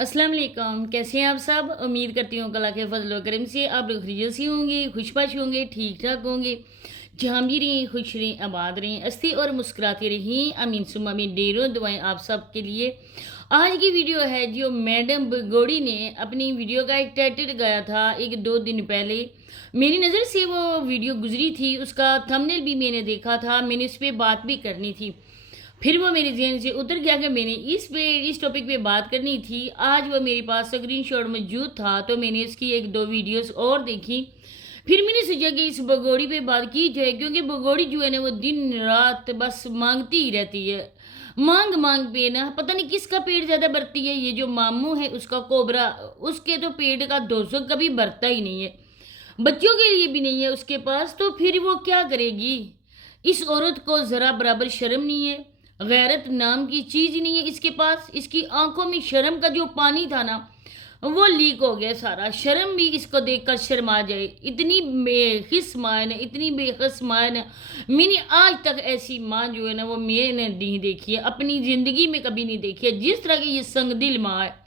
अस्सलाम वालेकुम। कैसे हैं आप सब? उम्मीद करती हूँ अल्लाह के फजल व करम से आप लोग खैरियत से होंगे, खुशबाश होंगे, ठीक ठाक होंगे। जहाँ भी रहें खुश रहें, आबाद रहें, हंसते और मुस्कुराते रहें। आमीन सुम्मा आमीन। ढेरों दुआएं आप सब के लिए। आज की वीडियो है जो मैडम बगोड़ी ने अपनी वीडियो का एक टाइटल लगाया था एक दो दिन पहले। मेरी नज़र से वो वीडियो गुजरी थी, उसका थंबनेल भी मैंने देखा था, मैंने उस पर बात भी करनी थी। फिर वो मेरे जहन से उतर गया कि मैंने इस टॉपिक पे बात करनी थी। आज वो मेरे पास स्क्रीनशॉट मौजूद था तो मैंने इसकी एक दो वीडियोस और देखी। फिर मैंने सोचा कि इस भगोड़ी पे बात की जाए, क्योंकि भगोड़ी जो है ना वो दिन रात बस मांगती ही रहती है। मांग मांग पे ना पता नहीं किसका पेट ज़्यादा भरती है। ये जो मामू है उसका कोबरा, उसके तो पेट का 200 कभी भरता ही नहीं है, बच्चों के लिए भी नहीं है उसके पास, तो फिर वो क्या करेगी। इस औरत को ज़रा बराबर शर्म नहीं है, गैरत नाम की चीज़ नहीं है इसके पास। इसकी आंखों में शर्म का जो पानी था ना वो लीक हो गया सारा। शर्म भी इसको देखकर शर्मा जाए, इतनी बेखिस माँ है ना, इतनी बेखिस माँ है ना। मैंने आज तक ऐसी माँ जो है ना वो मैंने नहीं देखी है, अपनी ज़िंदगी में कभी नहीं देखी है जिस तरह की ये संगदिल माँ है।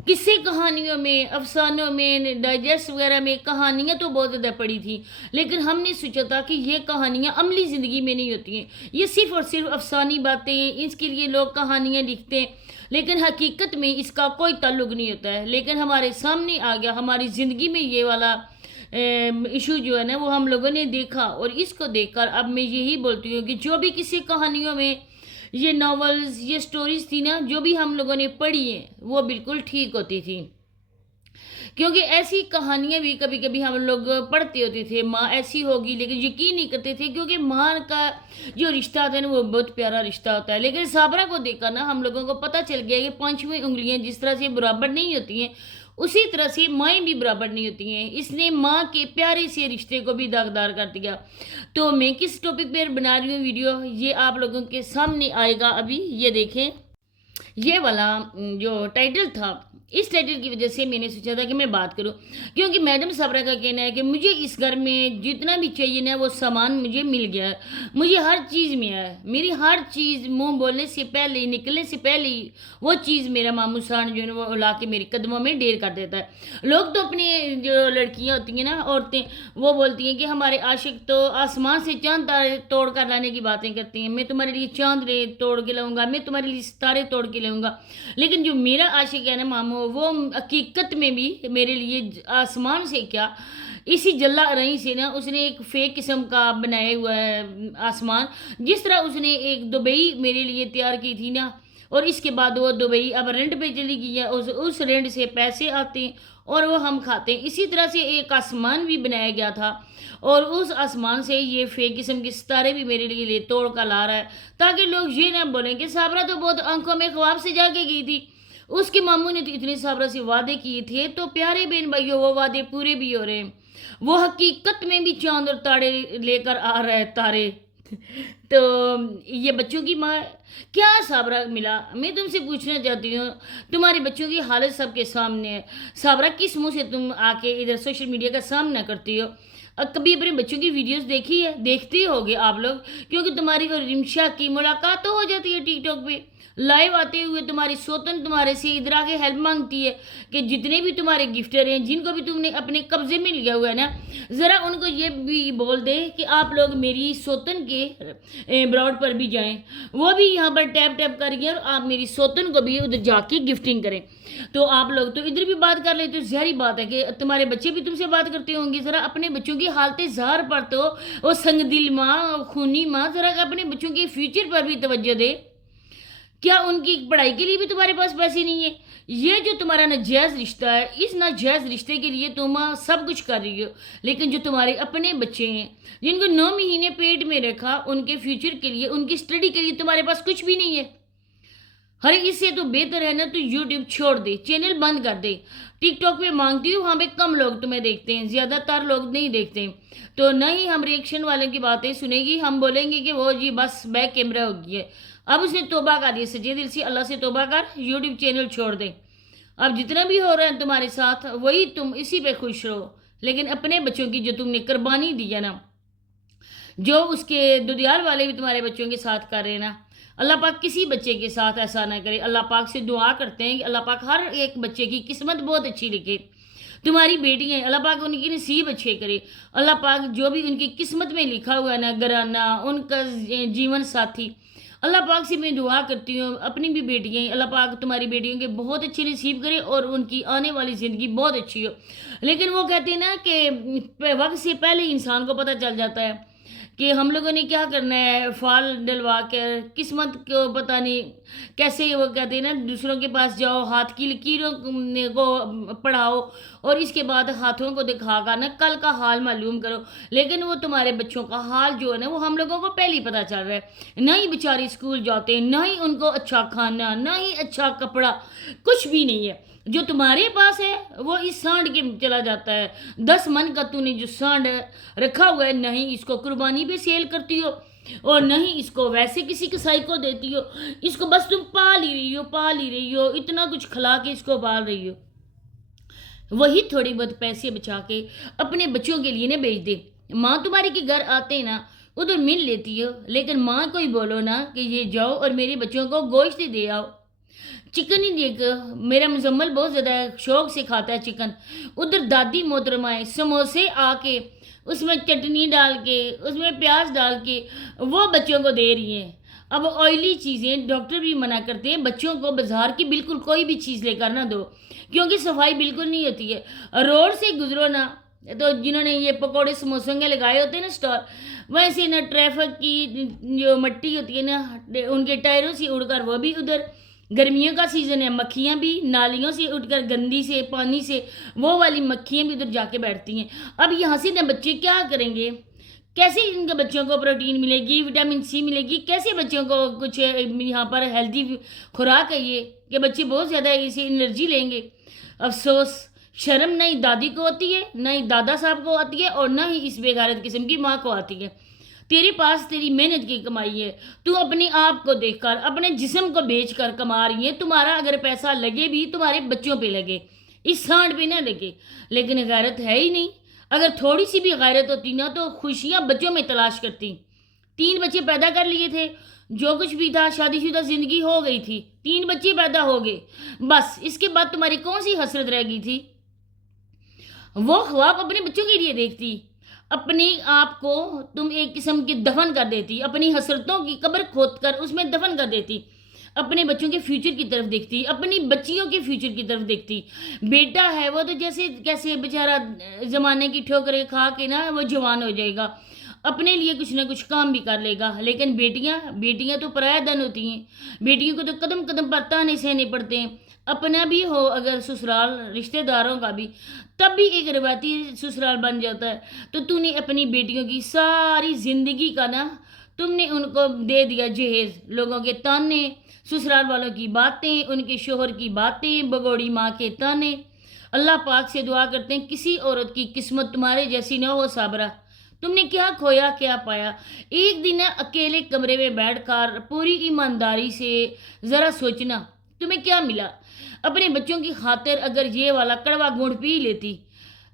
किस्से कहानियों में, अफसानों में, डाइजेस्ट वगैरह में कहानियाँ तो बहुत ज़्यादा पड़ी थी, लेकिन हमने सोचा था कि ये कहानियाँ अमली ज़िंदगी में नहीं होती हैं, ये सिर्फ़ और सिर्फ अफसानी बातें हैं, इसके लिए लोग कहानियाँ लिखते हैं, लेकिन हकीकत में इसका कोई ताल्लुक नहीं होता है। लेकिन हमारे सामने आ गया, हमारी ज़िंदगी में ये वाला इशू जो है ना वो हम लोगों ने देखा, और इसको देखकर अब मैं यही बोलती हूँ कि जो भी किसी कहानियों में ये नॉवेल्स, ये स्टोरीज थी ना जो भी हम लोगों ने पढ़ी हैं वो बिल्कुल ठीक होती थी। क्योंकि ऐसी कहानियां भी कभी कभी हम लोग पढ़ते होते थे, माँ ऐसी होगी, लेकिन यकीन नहीं करते थे क्योंकि माँ का जो रिश्ता होता है ना वो बहुत प्यारा रिश्ता होता है। लेकिन साबरा को देखकर ना हम लोगों को पता चल गया कि पांचवी उंगलियां जिस तरह से बराबर नहीं होती हैं उसी तरह से माएँ भी बराबर नहीं होती हैं। इसने माँ के प्यारे से रिश्ते को भी दागदार कर दिया। तो मैं किस टॉपिक पर बना रही हूँ वीडियो, ये आप लोगों के सामने आएगा अभी। ये देखें, ये वाला जो टाइटल था, इस टाइटल की वजह से मैंने सोचा था कि मैं बात करूं, क्योंकि मैडम साबरा का कहना है कि मुझे इस घर में जितना भी चाहिए ना वो सामान मुझे मिल गया है, मुझे हर चीज़ मिला है, मेरी हर चीज़ मुंह बोलने से पहले ही, निकलने से पहले ही वो चीज़ मेरा मामू सान जो है वो ला के मेरे कदमों में ढेर कर देता है। लोग तो अपनी जो लड़कियाँ होती हैं ना, औरतें, वो बोलती हैं कि हमारे आशिक तो आसमान से चांद तारे तोड़ कर लाने की बातें करती हैं, मैं तुम्हारे लिए चांद तोड़ के लाऊंगा, मैं तुम्हारे लिए सितारे तोड़ के लाऊंगा। लेकिन जो मेरा आशिक है ना मामू, वो हकीकत में भी मेरे लिए आसमान से क्या, इसी जल्ला रही से ना उसने एक फेक किस्म का बनाया हुआ है आसमान। जिस तरह उसने एक दुबई मेरे लिए तैयार की थी ना, और इसके बाद वो दुबई अब रेंट पे चली गई है, उस रेंट से पैसे आते हैं और वो हम खाते हैं। इसी तरह से एक आसमान भी बनाया गया था, और उस आसमान से ये फेक किस्म के सितारे भी मेरे लिए तोड़ कर ला रहा है, ताकि लोग ये ना बोलें कि साबरा तो बहुत आंखों में ख्वाब से जाके गई थी, उसके मामू ने तो इतने साबरा से वादे किए थे। तो प्यारे बहन भाइयों, वो वादे पूरे भी हो रहे हैं, वो हकीकत में भी चांद और तारे लेकर आ रहे हैं, तारे। तो ये बच्चों की माँ, क्या साबरा मिला? मैं तुमसे पूछना चाहती हूँ, तुम्हारे बच्चों की हालत सबके सामने है, साबरा किस मुंह से तुम आके इधर सोशल मीडिया का सामना करती हो? कभी अपने बच्चों की वीडियोस देखी है? देखते होगे आप लोग, क्योंकि तुम्हारी और रिमशा की मुलाकात तो हो जाती है टिकटॉक पे, लाइव आते हुए तुम्हारी सोतन तुम्हारे से इधर आके हेल्प मांगती है कि जितने भी तुम्हारे गिफ्टर हैं, जिनको भी तुमने अपने कब्जे में लिया हुआ है ना, ज़रा उनको ये भी बोल दे कि आप लोग मेरी सोतन के ब्रॉड पर भी जाएं, वो भी यहाँ पर टैप टैप करिए और आप मेरी सोतन को भी उधर जाके गिफ्टिंग करें। तो आप लोग तो इधर भी बात कर लेते हो, जहरी बात है कि तुम्हारे बच्चे भी तुमसे बात करते होंगे। ज़रा अपने बच्चों की हालतें ज़ाहर पर तो वो संगदिल माँ, खूनी माँ, ज़रा अपने बच्चों के फ्यूचर पर भी तवज्जो दे। क्या उनकी पढ़ाई के लिए भी तुम्हारे पास पैसे नहीं है? ये जो तुम्हारा नाजायज़ रिश्ता है, इस नाजायज़ रिश्ते के लिए तुम सब कुछ कर रही हो, लेकिन जो तुम्हारे अपने बच्चे हैं जिनको 9 महीने पेट में रखा, उनके फ्यूचर के लिए, उनकी स्टडी के लिए तुम्हारे पास कुछ भी नहीं है। अरे इससे तो बेहतर है ना तो यूट्यूब छोड़ दे, चैनल बंद कर दे। टिकटॉक पे मांगती हूँ, वहाँ पे कम लोग तुम्हें देखते हैं, ज़्यादातर लोग नहीं देखते। तो न ही हम रिएक्शन वाले की बातें सुनेगी, हम बोलेंगे कि वो जी बस बैक कैमरा हो गया है। अब उसने तोबा कर दिया, सच्चे दिल से अल्लाह से तोबा कर, यूट्यूब चैनल छोड़ दे। अब जितना भी हो रहा है तुम्हारे साथ वही तुम इसी पे खुश रहो, लेकिन अपने बच्चों की जो तुमने कुर्बानी दी है ना, जो उसके दुधियाल वाले भी तुम्हारे बच्चों के साथ कर रहे हैं ना, اللہ پاک کسی بچے کے ساتھ ایسا نہ کرے. اللہ پاک سے دعا کرتے ہیں کہ اللہ پاک ہر ایک بچے کی قسمت بہت اچھی لکھے. تمہاری بیٹی ہیں, اللہ پاک ان کی نصیب اچھے کرے. اللہ پاک جو بھی ان کی قسمت میں لکھا ہوا ہے نا, گھرانہ, ان کا جیون ساتھی, اللہ پاک سے میں دعا کرتی ہوں اپنی بھی بیٹیاں ہیں, اللہ پاک تمہاری بیٹیوں کے بہت اچھے نصیب کرے اور ان کی آنے والی زندگی بہت اچھی ہو. لیکن وہ کہتے ہیں نا کہ وقت سے پہلے انسان کو پتہ چل جاتا ہے کہ ہم لوگوں نے کیا کرنا ہے, فال ڈلوا کر قسمت کو پتہ نہیں کیسے, وہ کہتے ہیں نا دوسروں کے پاس جاؤ, ہاتھ کی لکیروں کو پڑھاؤ اور اس کے بعد ہاتھوں کو دکھا کر نا کل کا حال معلوم کرو. لیکن وہ تمہارے بچوں کا حال جو ہے نا وہ ہم لوگوں کو پہلے ہی پتہ چل رہا ہے. نہ ہی بیچارے اسکول جاتے ہیں, نہ ہی ان کو اچھا کھانا, نہ ہی اچھا کپڑا, کچھ بھی نہیں ہے. جو تمہارے پاس ہے وہ اس سانڈ کے چلا جاتا ہے. 10 من کا تو نے جو سانڈ رکھا ہوا ہے, نہ ہی اس کو قربانی پہ سیل کرتی ہو اور نہ ہی اس کو ویسے کسی کسائی کو دیتی ہو. اس کو بس تم پال ہی رہی ہو, اتنا کچھ کھلا کے اس کو پال رہی ہو. وہی تھوڑی بہت پیسے بچا کے اپنے بچوں کے لیے نہ بیچ دے. ماں تمہارے کے گھر آتے نا ادھر مل لیتی ہو, لیکن ماں کو ہی بولو نا کہ یہ جاؤ اور میرے بچوں کو گوشت دے آؤ. چکن ہی دیکھ, میرا مزمل بہت زیادہ شوق سے کھاتا ہے چکن. ادھر دادی محترمہ سموسے آ کے اس میں چٹنی ڈال کے اس میں پیاز ڈال کے وہ بچوں کو دے رہی ہیں. اب آئلی چیزیں ڈاکٹر بھی منع کرتے ہیں بچوں کو بازار کی بالکل کوئی بھی چیز لے کر نہ دو, کیونکہ صفائی بالکل نہیں ہوتی ہے. روڈ سے گزرو نا تو جنہوں نے یہ پکوڑے سموسوں کے لگائے ہوتے ہیں نا اسٹال, ویسے نا ٹریفک کی جو مٹی ہوتی ہے نا ان کے ٹائروں سے اڑ کر وہ بھی ادھر. گرمیوں کا سیزن ہے, مکھیاں بھی نالیوں سے اٹھ کر گندی سے پانی سے وہ والی مکھیاں بھی ادھر جا کے بیٹھتی ہیں. اب یہاں سے نا بچے کیا کریں گے, کیسے ان کے بچوں کو پروٹین ملے گی, وٹامن سی ملے گی, کیسے بچوں کو کچھ یہاں پر ہیلدی خوراک ہے یہ کہ بچے بہت زیادہ اسے انرجی لیں گے. افسوس, شرم نہ ہی دادی کو ہوتی ہے, نہ ہی دادا صاحب کو آتی ہے, اور نہ ہی اس بے غیرت قسم کی ماں کو آتی ہے. تیرے پاس تیری محنت کی کمائی ہے, تو اپنے آپ کو دیکھ کر اپنے جسم کو بیچ کر کما رہی ہے. تمہارا اگر پیسہ لگے بھی تمہارے بچوں پہ لگے, اس سانڈ پہ نہ لگے. لیکن غیرت ہے ہی نہیں. اگر تھوڑی سی بھی غیرت ہوتی نا تو خوشیاں بچوں میں تلاش کرتی. 3 بچے پیدا کر لیے تھے, جو کچھ بھی تھا شادی شدہ زندگی ہو گئی تھی, 3 بچے پیدا ہو گئے, بس اس کے بعد تمہاری کون سی حسرت رہ گئی تھی. وہ خواب اپنے بچوں کے لیے دیکھتی, اپنے آپ کو تم ایک قسم کے دفن کر دیتی, اپنی حسرتوں کی قبر کھود کر اس میں دفن کر دیتی. اپنے بچوں کے فیوچر کی طرف دیکھتی, اپنی بچیوں کے فیوچر کی طرف دیکھتی. بیٹا ہے وہ تو جیسے کیسے بیچارہ زمانے کی ٹھوکریں کھا کے نا وہ جوان ہو جائے گا, اپنے لیے کچھ نہ کچھ کام بھی کر لے گا. لیکن بیٹیاں تو پرایا دن ہوتی ہیں. بیٹیوں کو تو قدم قدم پر تانے سہنے پڑتے ہیں. اپنا بھی ہو اگر سسرال, رشتہ داروں کا بھی, تب بھی ایک روایتی سسرال بن جاتا ہے. تو نے اپنی بیٹیوں کی ساری زندگی کا نا تم نے ان کو دے دیا جہیز. لوگوں کے تانے, سسرال والوں کی باتیں, ان کے شوہر کی باتیں, بگوڑی ماں کے تانے. اللہ پاک سے دعا کرتے ہیں کسی عورت کی قسمت تمہارے جیسی نہ ہو صابرہ. تم نے کیا کھویا کیا پایا. ایک دن اکیلے کمرے میں بیٹھ کر پوری ایمانداری سے ذرا سوچنا تمہیں کیا ملا. اپنے بچوں کی خاطر اگر یہ والا کڑوا گھونٹ پی لیتی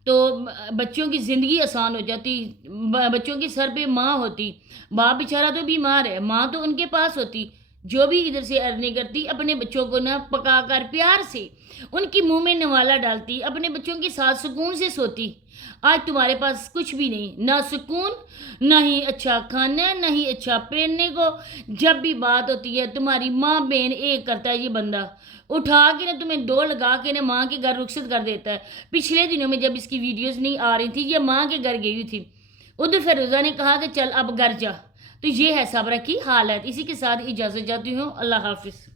تو بچوں کی زندگی آسان ہو جاتی. بچوں کے سر پہ ماں ہوتی, باپ بیچارہ تو بیمار ہے, ماں تو ان کے پاس ہوتی, جو بھی ادھر سے ارننگ کرتی اپنے بچوں کو نہ پکا کر پیار سے ان کی منہ میں نوالا ڈالتی, اپنے بچوں کے ساتھ سکون سے سوتی. آج تمہارے پاس کچھ بھی نہیں, نہ سکون, نہ ہی اچھا کھانا, نہ ہی اچھا پہننے کو. جب بھی بات ہوتی ہے تمہاری ماں بہن ایک کرتا ہے یہ بندہ, اٹھا کے نہ تمہیں 2 لگا کے نہ ماں کے گھر رخصت کر دیتا ہے. پچھلے دنوں میں جب اس کی ویڈیوز نہیں آ رہی تھی, یہ ماں کے گھر گئی تھی, ادھر فیروزہ نے کہا کہ چل اب گھر جا. تو یہ ہے صابرہ کی حالت. اسی کے ساتھ اجازت چاہتی ہوں, اللہ حافظ.